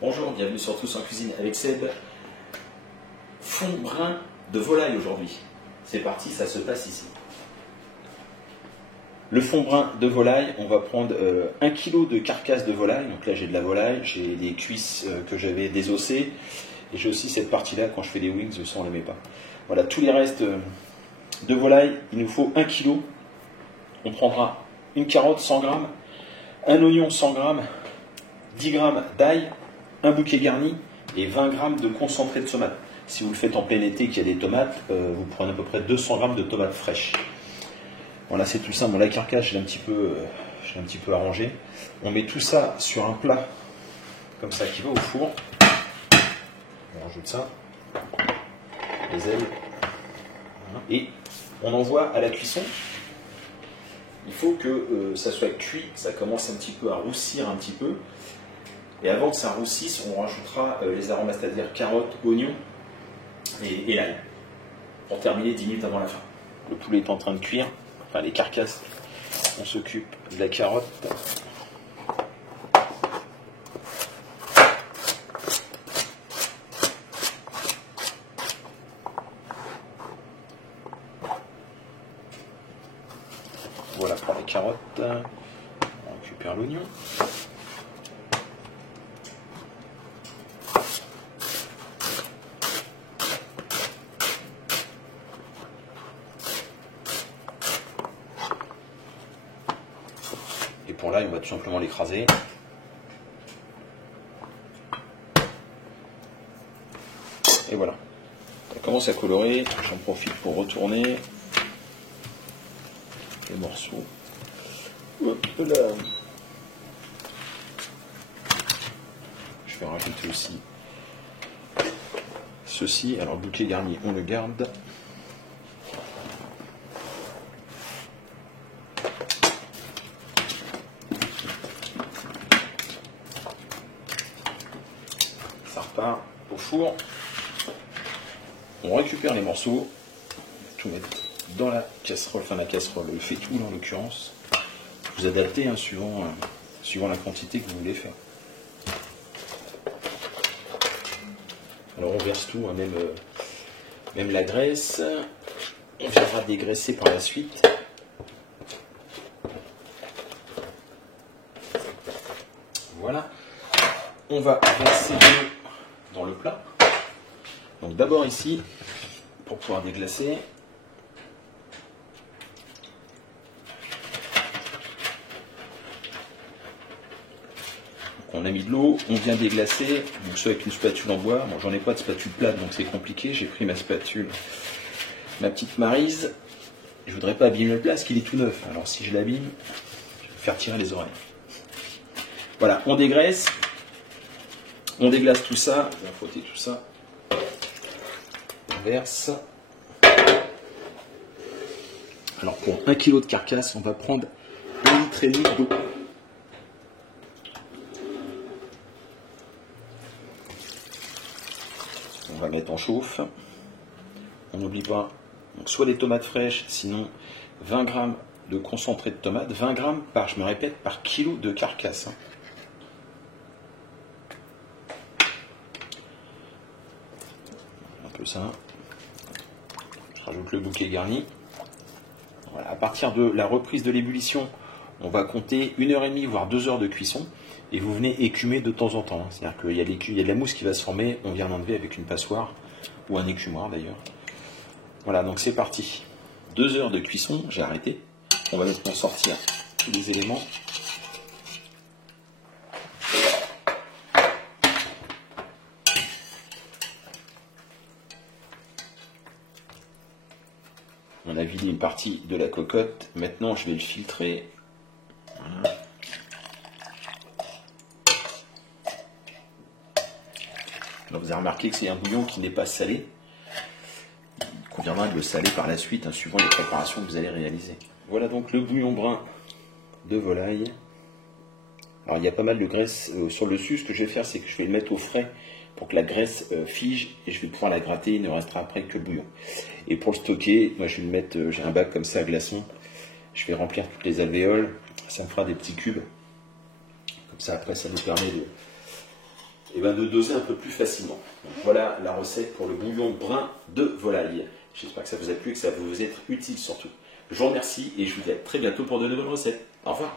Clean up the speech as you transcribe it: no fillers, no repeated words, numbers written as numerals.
Bonjour, bienvenue sur Tous en Cuisine avec Seb. Fond brun de volaille aujourd'hui. C'est parti, ça se passe ici. Le fond brun de volaille, on va prendre 1 kg de carcasse de volaille. Donc là j'ai de la volaille, j'ai des cuisses que j'avais désossées. Et j'ai aussi cette partie-là, quand je fais des wings, ça on ne la met pas. Voilà, tous les restes de volaille, il nous faut 1 kg. On prendra une carotte 100 g, un oignon 100 g, 10 g d'ail, un bouquet garni et 20 g de concentré de tomate. Si vous le faites en plein été qu'il y a des tomates, vous prenez à peu près 200 g de tomates fraîches. Voilà, c'est tout simple. Bon, la carcasse, je l'ai un petit peu arrangée. On met tout ça sur un plat comme ça qui va au four. On rajoute ça, les ailes, et on envoie à la cuisson. Il faut que ça soit cuit, ça commence un petit peu à roussir un petit peu. Et avant que ça roussisse, on rajoutera les aromates, c'est-à-dire carottes, oignons et l'ail, pour terminer 10 minutes avant la fin. Le poulet est en train de cuire, enfin les carcasses, on s'occupe de la carotte. Voilà pour les carottes, on récupère l'oignon. Et pour l'ail, on va tout simplement l'écraser. Et voilà. Ça commence à colorer. J'en profite pour retourner les morceaux. Hop là. Je vais rajouter aussi ceci. Alors, bouquet garni, on le garde. Ça repart au four. On récupère les morceaux, tout mettre dans la casserole, enfin la casserole, le faitout en l'occurrence. Vous adaptez hein, suivant la quantité que vous voulez faire. Alors on verse tout, hein, même la graisse. On viendra dégraisser par la suite. Voilà. On va verser l'eau dans le plat. Donc d'abord ici, pour pouvoir déglacer, on a mis de l'eau, on vient déglacer, donc soit avec une spatule en bois. Bon, j'en ai pas de spatule plate donc c'est compliqué, j'ai pris ma spatule, ma petite Maryse. Je voudrais pas abîmer le plat parce qu'il est tout neuf, alors si je l'abîme, je vais me faire tirer les oreilles. Voilà, on dégraisse, on déglace tout ça, on va frotter tout ça. On verse. Alors pour 1 kg de carcasse, on va prendre 1,5 litre d'eau. On va mettre en chauffe. On n'oublie pas, donc soit des tomates fraîches, sinon 20 g de concentré de tomate, 20 g par, je me répète, par kilo de carcasse. Un peu ça. Je rajoute le bouquet garni. Voilà. À partir de la reprise de l'ébullition, on va compter 1h30 voire 2 heures de cuisson. Et vous venez écumer de temps en temps. C'est-à-dire qu'il y a de la mousse qui va se former, on vient l'enlever avec une passoire, ou un écumoire d'ailleurs. Voilà, donc c'est parti. 2 heures de cuisson, j'ai arrêté. On va maintenant sortir tous les éléments. On a vidé une partie de la cocotte. Maintenant, je vais le filtrer. Voilà. Alors, vous avez remarqué que c'est un bouillon qui n'est pas salé. Il conviendra de le saler par la suite, hein, suivant les préparations que vous allez réaliser. Voilà donc le bouillon brun de volaille. Alors, il y a pas mal de graisse sur le dessus. Ce que je vais faire, c'est que je vais le mettre au frais pour que la graisse fige et je vais pouvoir la gratter. Il ne restera après que le bouillon. Et pour le stocker, moi je vais le mettre, j'ai un bac comme ça à glaçons. Je vais remplir toutes les alvéoles. Ça me fera des petits cubes. Comme ça, après, ça nous permet et ben, de doser un peu plus facilement. Donc, voilà la recette pour le bouillon brun de volaille. J'espère que ça vous a plu et que ça vous est utile surtout. Je vous remercie et je vous dis à très bientôt pour de nouvelles recettes. Au revoir.